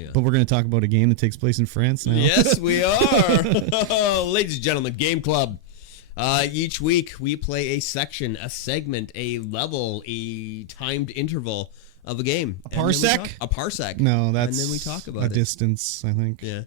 Yeah. But we're going to talk about a game that takes place in France now. Yes, we are. Ladies and gentlemen, Game Club. Each week we play a section, a segment, a level, a timed interval of a game. A parsec? A parsec. No, that's and then we talk about a it. distance, I think. Yeah.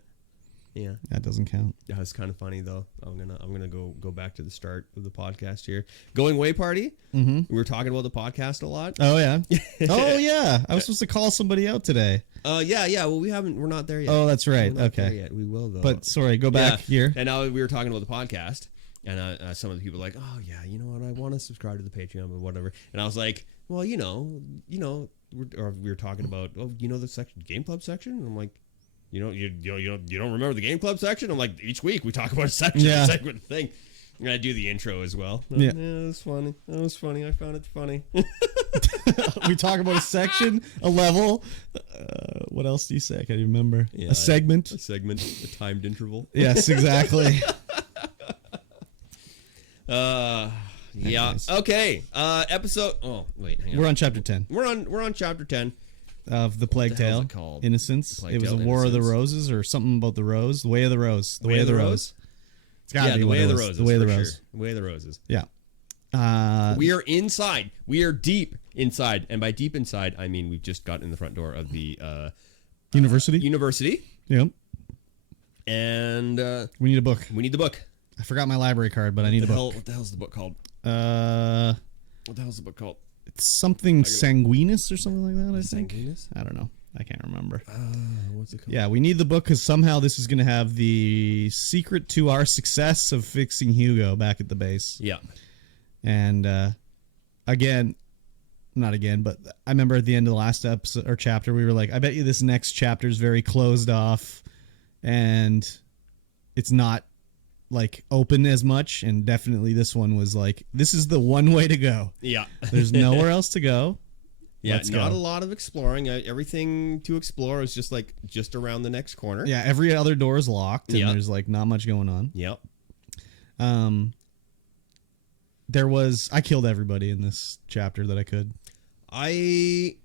Yeah. That doesn't count. That was kind of funny though. I'm gonna go back to the start of the podcast here. Going away party. Mm-hmm. We were talking about the podcast a lot. Oh yeah. Oh yeah. I was supposed to call somebody out today. Yeah. Well, we're not there yet. Oh, that's right. We're not okay. there yet. We will though. But sorry, go back here. And now we were talking about the podcast, and some of the people were like, oh yeah, you know what? I want to subscribe to the Patreon or whatever. And I was like, well, we were talking about, the section, Game Club section. And I'm like, you don't remember the Game Club section? I'm like, each week we talk about a section, a segment thing. And I do the intro as well. Yeah, it was funny. It was funny. I found it funny. We talk about a section, a level. What else do you say? I can't even remember. Yeah, a segment. A timed interval. Yes, exactly. Yeah. Anyways. Okay. Episode. Oh wait. Hang on. We're on chapter 10 We're on chapter 10 of the Plague What the hell Tale is it called? Innocence. Plague It was Tale a War of the Innocence. Roses or something about the rose. The Way of the Rose. The Way of the Rose? It's gotta be the what Way it of the was. Roses. The Way of the for Rose. Sure. Way of the Roses. Yeah. We are inside. We are deep inside, and by deep inside, I mean we've just got in the front door of the University. Yep. And We need a book. we need the book. I forgot my library card, but I need a book. What the hell's the book called? It's What the hell's the book called? something sanguineous or something like that. I think. Sanguineous? I don't know. I can't remember. What's it called? Yeah, we need the book because somehow this is going to have the secret to our success of fixing Hugo back at the base. Yeah. And not again, but I remember at the end of the last episode or chapter, we were like, I bet you this next chapter is very closed off and it's not like open as much. And definitely this one was like, this is the one way to go. Yeah. There's nowhere else to go. Yeah, Let's not go. a lot of exploring. Everything to explore is just around the next corner. Yeah, every other door is locked and Yeah. there's like not much going on. Yep. I killed everybody in this chapter that I could. I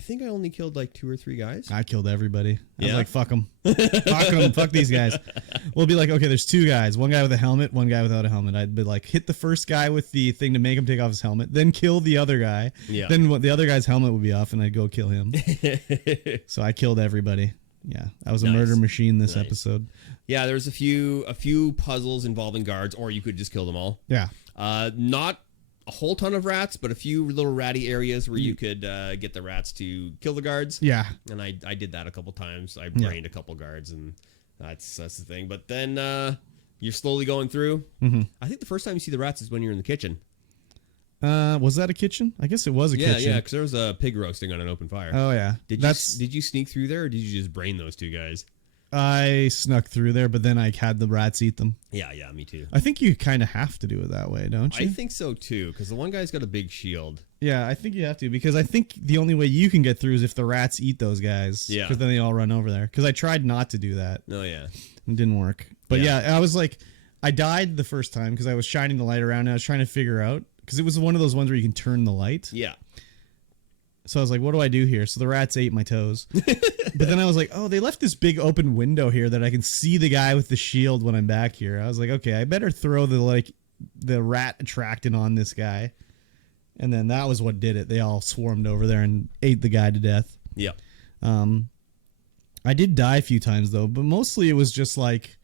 think I only killed like 2 or 3 guys. I killed everybody. I was Yeah? like, fuck them. Fuck them. Fuck these guys. We'll be like, okay, there's 2 guys. One guy with a helmet, one guy without a helmet. I'd be like, hit the first guy with the thing to make him take off his helmet, then kill the other guy. Yeah. Then the other guy's helmet would be off, and I'd go kill him. So I killed everybody. Yeah, I was a Nice. murder machine this Nice. episode. Yeah, there's a few puzzles involving guards, or you could just kill them all. Yeah. Not a whole ton of rats, but a few little ratty areas where you could get the rats to kill the guards. Yeah. And I did that a couple times. I brained a couple guards, and that's the thing. But then you're slowly going through. Mm-hmm. I think the first time you see the rats is when you're in the kitchen. Was that a kitchen? I guess it was a kitchen. Yeah, because there was a pig roasting on an open fire. Oh, yeah. Did you sneak through there, or did you just brain those 2 guys? I snuck through there, but then I had the rats eat them. Yeah, me too. I think you kind of have to do it that way, don't you? I think so too, because the one guy's got a big shield. Yeah, I think you have to, because I think the only way you can get through is if the rats eat those guys. Yeah. Because then they all run over there. Because I tried not to do that. Oh yeah. It didn't work. But yeah, I was like, I died the first time because I was shining the light around and I was trying to figure out, because it was one of those ones where you can turn the light. Yeah. So I was like, what do I do here? So the rats ate my toes. But then I was like, oh, they left this big open window here that I can see the guy with the shield when I'm back here. I was like, okay, I better throw the rat attractant on this guy. And then that was what did it. They all swarmed over there and ate the guy to death. Yeah. I did die a few times though, but mostly it was just like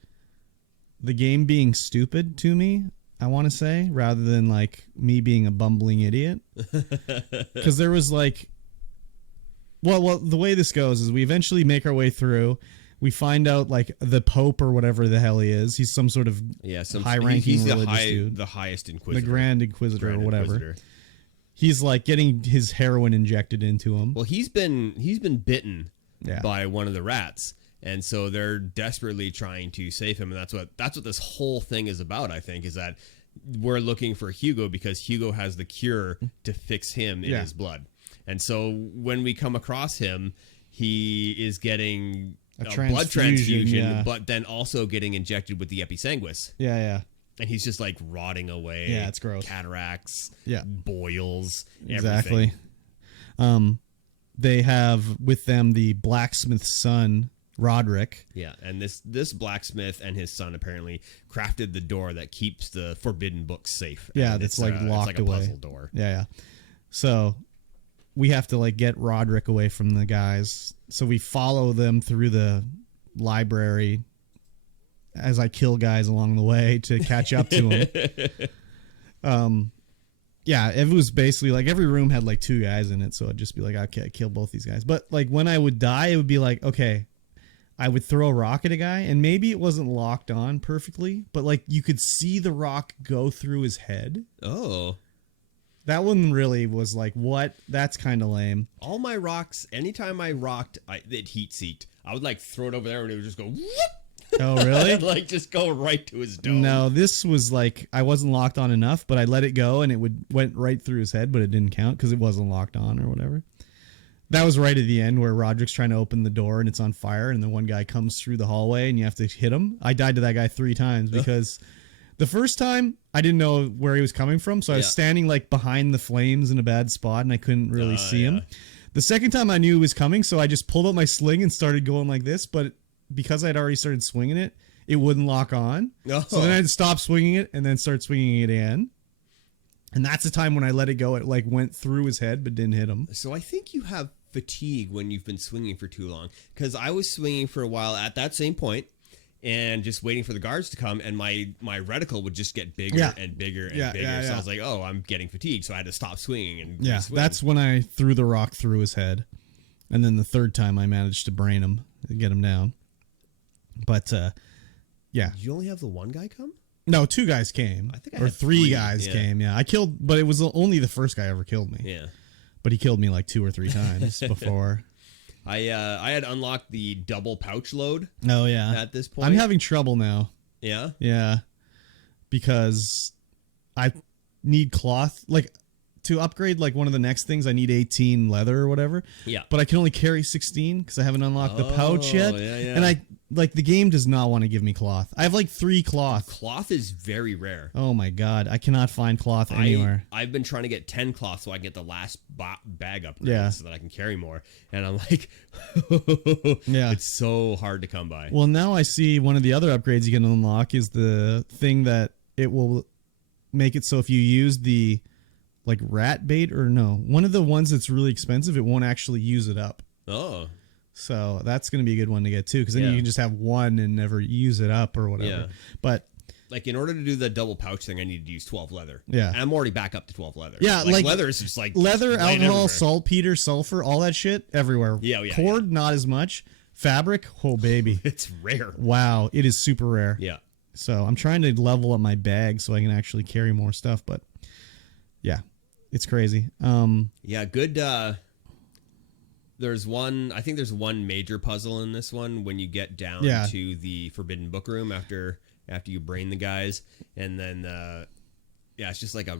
the game being stupid to me, I want to say, rather than like me being a bumbling idiot. Because there was like, well, the way this goes is we eventually make our way through. We find out like the Pope or whatever the hell he is. He's some sort of high-ranking religious dude. The highest Inquisitor. The Grand Inquisitor or whatever. Inquisitor. He's like getting his heroin injected into him. Well, he's been bitten Yeah. by one of the rats, and so they're desperately trying to save him. And that's what this whole thing is about. I think is that we're looking for Hugo because Hugo has the cure to fix him in his blood. And so when we come across him, he is getting a blood transfusion, but then also getting injected with the episanguis. Yeah. And he's just like rotting away. Yeah, it's gross. Cataracts, Yeah. boils, Exactly. everything. they have with them the blacksmith's son, Roderick. Yeah, and this blacksmith and his son apparently crafted the door that keeps the forbidden books safe. Yeah, And that's like locked it's like away. a puzzle door. Yeah. So we have to like get Roderick away from the guys. So we follow them through the library as I kill guys along the way to catch up to them. Yeah, it was basically like every room had like 2 guys in it, so I'd just be like, okay, I kill both these guys. But like when I would die, it would be like, okay, I would throw a rock at a guy, and maybe it wasn't locked on perfectly, but like you could see the rock go through his head. Oh. That one really was like, what? That's kind of lame. All my rocks, anytime I rocked, it heat seeked. I would like throw it over there and it would just go whoop. Oh, really? And like just go right to his dome. No, this was like I wasn't locked on enough, but I let it go and it went right through his head, but it didn't count because it wasn't locked on or whatever. That was right at the end where Roderick's trying to open the door and it's on fire, and the one guy comes through the hallway and you have to hit him. I died to that guy 3 times because the first time I didn't know where he was coming from, so I was standing like behind the flames in a bad spot and I couldn't really see him. The second time I knew he was coming, so I just pulled out my sling and started going like this, but because I'd already started swinging it, it wouldn't lock on. Oh. So then I'd stop swinging it and then start swinging it again. And that's the time when I let it go. It like went through his head but didn't hit him. So I think you have fatigue when you've been swinging for too long, because I was swinging for a while at that same point and just waiting for the guards to come, and my reticle would just get bigger and bigger and bigger. So I was like, oh, I'm getting fatigued, so I had to stop swinging and swing. That's when I threw the rock through his head. And then the third time I managed to brain him and get him down. But yeah. Did you only have the one guy come? No, 2 guys came. I think or 3 guys came. Yeah, I killed, but it was only the first guy ever killed me. Yeah. But he killed me like 2 or 3 times before. I had unlocked the double pouch load. Oh yeah. At this point, I'm having trouble now. Yeah. Yeah. Because I need cloth, like to upgrade like one of the next things I need 18 leather or whatever. Yeah. But I can only carry 16 because I haven't unlocked the pouch yet. Yeah. And I like the game does not want to give me cloth. I have like 3 cloth. Cloth is very rare. Oh my god, I cannot find cloth anywhere. I've been trying to get 10 cloth so I can get the last bag upgrade so that I can carry more. And I'm like, it's so hard to come by. Well, now I see one of the other upgrades you can unlock is the thing that it will make it so if you use the like rat bait or no, one of the ones that's really expensive, it won't actually use it up. Oh. So that's going to be a good one to get too, because then you can just have one and never use it up or whatever. Yeah. But like in order to do the double pouch thing, I need to use 12 leather. Yeah. And I'm already back up to 12 leather. Yeah, like leather is just like leather, alcohol, everywhere. saltpeter, sulfur, all that shit everywhere. Cord, not as much. Fabric, oh baby. It's rare. Wow, it is super rare. Yeah. So I'm trying to level up my bag so I can actually carry more stuff, but yeah, it's crazy. Yeah, good. I think there's one major puzzle in this one when you get down to the forbidden book room after you brain the guys, and then it's just like a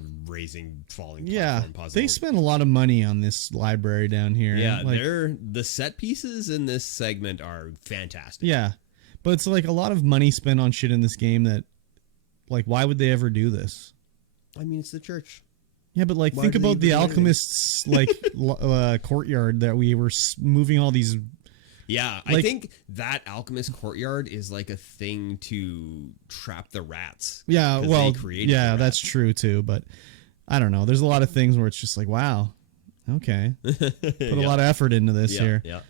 falling platform puzzle. They spent a lot of money on this library down here. Yeah, the set pieces in this segment are fantastic. Yeah, but it's like a lot of money spent on shit in this game that, like, why would they ever do this? I mean, it's the church. Yeah, but like, think about the alchemist's like courtyard that we were moving all these. Yeah, I think that alchemist courtyard is like a thing to trap the rats. Yeah, well, yeah, that's true too. But I don't know. There's a lot of things where it's just like, wow, okay, put a lot of effort into this here. Yeah.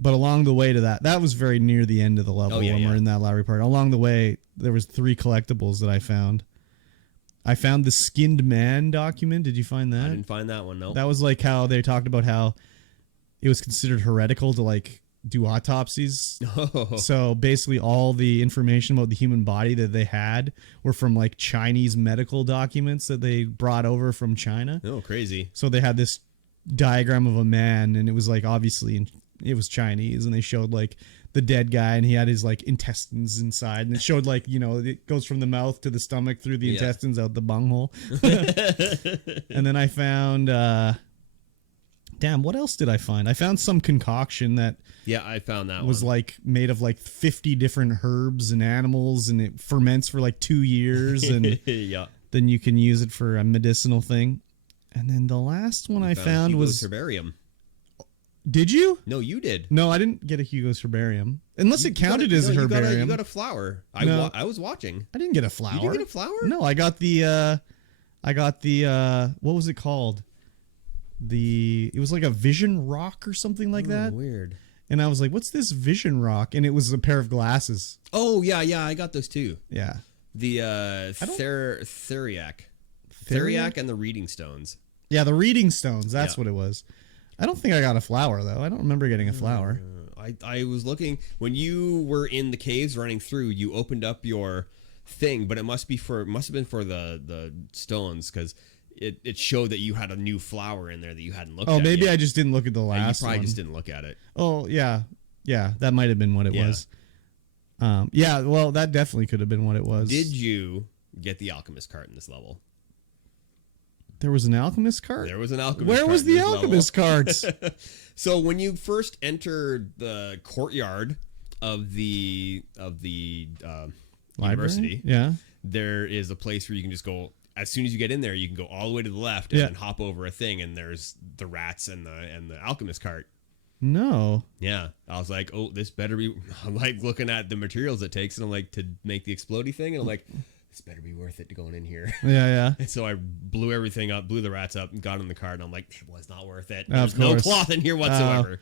But along the way to that was very near the end of the level when we're in that library part. Along the way, there was 3 collectibles that I found. I found the Skinned Man document. Did you find that? I didn't find that one, no. That was like how they talked about how it was considered heretical to like do autopsies. Oh. So basically all the information about the human body that they had were from like Chinese medical documents that they brought over from China. Oh, crazy. So they had this diagram of a man, and it was like obviously it was Chinese, and they showed like the dead guy, and he had his like intestines inside, and it showed like, you know, it goes from the mouth to the stomach through the intestines out the bunghole. And then I found what else did I find? I found some concoction that I found that was like made of like 50 different herbs and animals, and it ferments for like 2 years, and then you can use it for a medicinal thing. And then the last one I found Hugo's was... Herbarium. Did you? No, you did. No, I didn't get a Hugo's Herbarium. Unless it counted as a you herbarium. got a flower. No. I was watching. I didn't get a flower. You didn't get a flower? No, I got the what was it called? It was like a vision rock or something like that. Weird. And I was like, what's this vision rock? And it was a pair of glasses. Oh, yeah, I got those too. Yeah. The Theriac and the Reading Stones. Yeah, the Reading Stones. That's what it was. I don't think I got a flower, though. I don't remember getting a flower. I was looking when you were in the caves running through. You opened up your thing, but it must have been for the stones because it showed that you had a new flower in there that you hadn't looked at. Oh, maybe yet. I just didn't look at the last one. You probably one. just didn't look at it. Oh yeah, that might have been what it was. Yeah, well, that definitely could have been what it was. Did you get the alchemist cart in this level? There was an alchemist cart? There was an alchemist cart. Where was the alchemist cart? So when you first enter the courtyard of the university, there is a place where you can just go. As soon as you get in there, you can go all the way to the left and then hop over a thing, and there's the rats and the alchemist cart. No. Yeah, I was like, oh, this better be. I'm like looking at the materials it takes, and I'm like to make the explodey thing, and I'm like, this better be worth it to going in here. Yeah. And so I blew everything up, blew the rats up, and got in the cart, and I'm like, it was not worth it. There's no cloth in here whatsoever.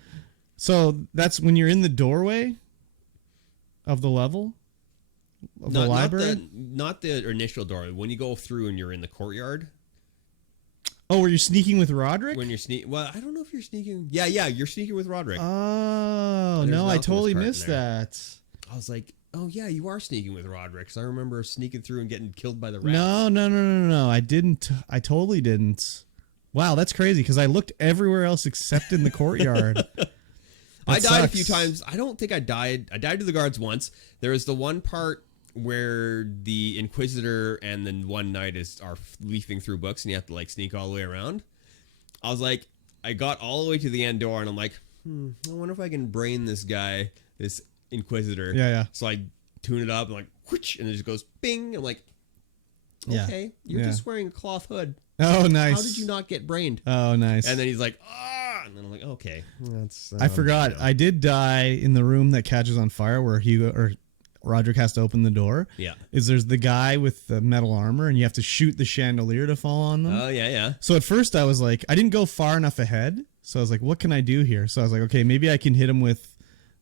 So that's when you're in the doorway of the level of the library? Not the initial doorway. When you go through and you're in the courtyard. Oh, were you sneaking with Roderick? When you're well, I don't know if you're sneaking. Yeah, you're sneaking with Roderick. Oh, no, I totally missed that. I was like, oh, yeah, you are sneaking with Roderick. So I remember sneaking through and getting killed by the rats. No. I didn't. I totally didn't. Wow, that's crazy because I looked everywhere else except in the courtyard. I died a few times. I don't think I died. I died to the guards once. There was the one part where the Inquisitor and then one knight are leafing through books and you have to like sneak all the way around. I was like, I got all the way to the end door and I'm like, I wonder if I can brain this guy, this Inquisitor. Yeah. So I tune it up and like, whoosh, and it just goes bing. I'm like, okay, you're just wearing a cloth hood. Oh, nice. How did you not get brained? Oh, nice. And then he's like, and then I'm like, okay. That's. I forgot. I did die in the room that catches on fire where Roderick has to open the door. Yeah. There's the guy with the metal armor and you have to shoot the chandelier to fall on them. Oh, yeah. So at first I was like, I didn't go far enough ahead. So I was like, what can I do here? So I was like, okay, maybe I can hit him with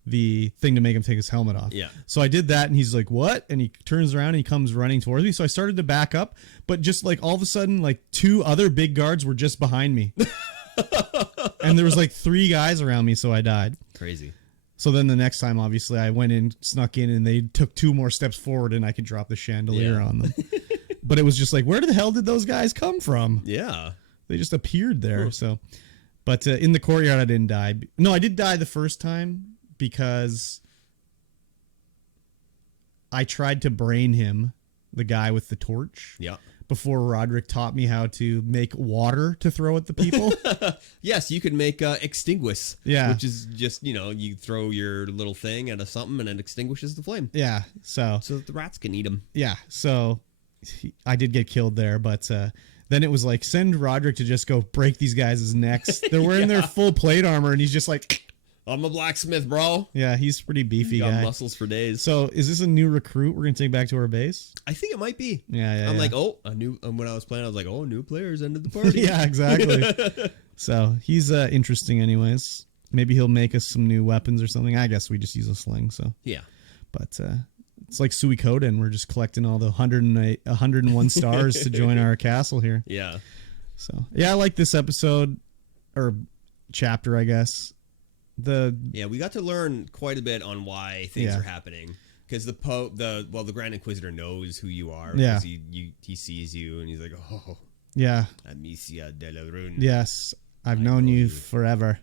the thing to make him take his helmet off. Yeah. So I did that and he's like, what? And he turns around and he comes running towards me. So I started to back up, but just like all of a sudden, like 2 other big guards were just behind me. And there was like 3 guys around me. So I died. Crazy. So then the next time, obviously, I went in, snuck in, and they took 2 more steps forward, and I could drop the chandelier on them. But it was just like, where the hell did those guys come from? Yeah. They just appeared there. Huh. So, but in the courtyard, I didn't die. No, I did die the first time because I tried to brain him, the guy with the torch. Yeah. Before Roderick taught me how to make water to throw at the people. Yes, you could make extinguish. Yeah. Which is just, you throw your little thing at something and it extinguishes the flame. Yeah. So that the rats can eat them. Yeah. So I did get killed there, but then it was like, send Roderick to just go break these guys' necks. They're wearing their full plate armor and he's just like... I'm a blacksmith, bro. Yeah, he's pretty beefy guy. Got muscles for days. So, is this a new recruit we're gonna take back to our base? I think it might be. Yeah. I'm like, a new. When I was playing, I was like, new players entered the party. Yeah, exactly. So he's interesting, anyways. Maybe he'll make us some new weapons or something. I guess we just use a sling. So yeah. But it's like Suikoden. We're just collecting all the 101 stars to join our castle here. Yeah. So yeah, I like this episode or chapter, I guess. We got to learn quite a bit on why things are happening because the Grand Inquisitor knows who you are. Yeah, he sees you and he's like, oh, yeah, Amicia de la Rune. Yes, I've known you forever.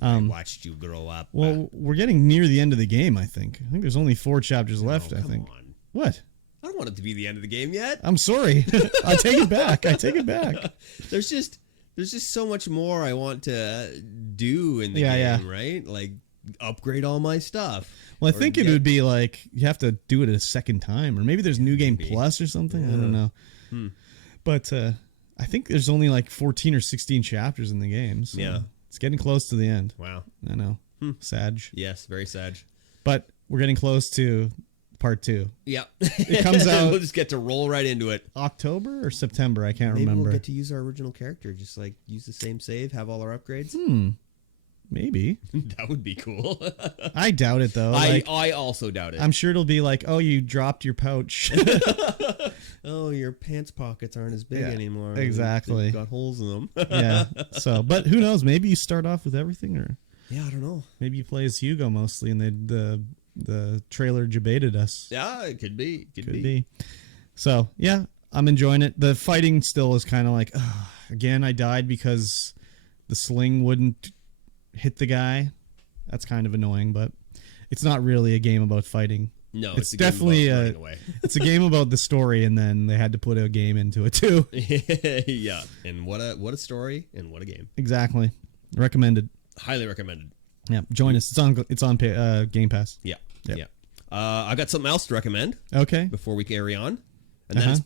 I've watched you grow up. Well, we're getting near the end of the game. I think there's only 4 chapters left. I think. On. What? I don't want it to be the end of the game yet. I'm sorry. I take it back. There's just so much more I want to do in the game, right? Like upgrade all my stuff. Well, I think it would be like you have to do it a second time, or maybe there's New Game Plus or something. I don't know. But I I think there's only like 14 or 16 chapters in the game. So Yeah. it's getting close to the end. Wow. I know. Sad. Yes, very sad. But we're getting close to part 2. Yeah. It comes out We'll just get to roll right into it. October or September. I can't Maybe remember. we'll get to use our original character, just like use the same save, have all our upgrades. Maybe. That would be cool. I doubt it though. I also doubt it. I'm sure it'll be like, oh, you dropped your pouch. Oh, your pants pockets aren't as big anymore. Exactly. They've got holes in them. Yeah. So, but who knows? Maybe you start off with everything, or Yeah, I don't know. maybe you play as Hugo mostly, and the trailer debated us. Yeah, it could be. Could be. So yeah, I'm enjoying it. The fighting still is kind of like, again, I died because the sling wouldn't hit the guy. That's kind of annoying, but it's not really a game about fighting. No, it's a game definitely about running away. it's a game about the story, and then they had to put a game into it too. Yeah, and what a story and what a game. Exactly. Recommended. Highly recommended. Yeah, join us. It's on Game Pass. Yeah. Yep. Yeah. I got something else to recommend Okay. before we carry on, and that is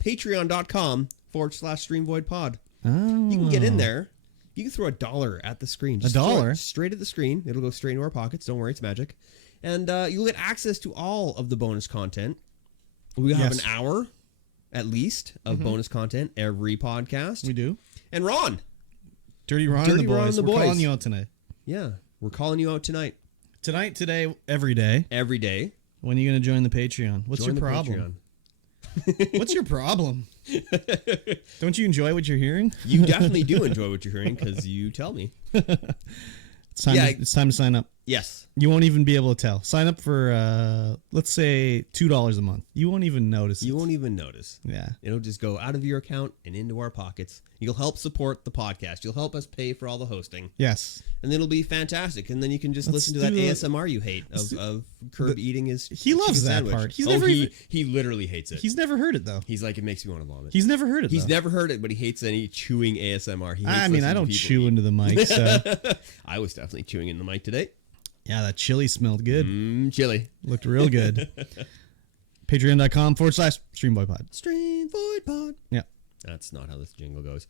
patreon.com/StreamVoidPod. Oh. You can get in there. You can throw $1 at the screen. Just $1? throw it straight at the screen. It'll go straight into our pockets. Don't worry, it's magic. And you'll get access to all of the bonus content. We have an hour, at least, of bonus content every podcast. We do. And Ron. Dirty Ron and the Ron boys. and the We're boys. calling you out tonight. Yeah, we're calling you out tonight. Tonight, today, every day. Every day. When are you going to join the Patreon? What's Join your the problem? What's your problem? Don't you enjoy what you're hearing? You definitely do enjoy what you're hearing because you tell me. It's time to sign up. Yes. You won't even be able to tell. Sign up for, let's say, $2 a month. You won't even notice it. You won't even notice. Yeah. It'll just go out of your account and into our pockets. You'll help support the podcast. You'll help us pay for all the hosting. Yes. And then it'll be fantastic. And then you can just Let's listen to that do the- ASMR you hate of Curb eating his He loves chicken that sandwich. part. He's Oh, never he, even- he literally hates it. He's never heard it, though. He's like, it makes me want to vomit. He's never heard it, He's though. never heard it, but he hates any chewing ASMR. He hates I listening to don't people chew eat. into the mic, so. I was definitely chewing in the mic today. Yeah, that chili smelled good. Chili. Looked real good. Patreon.com/StreamVoidPod. Stream Void Pod. Yeah. That's not how this jingle goes.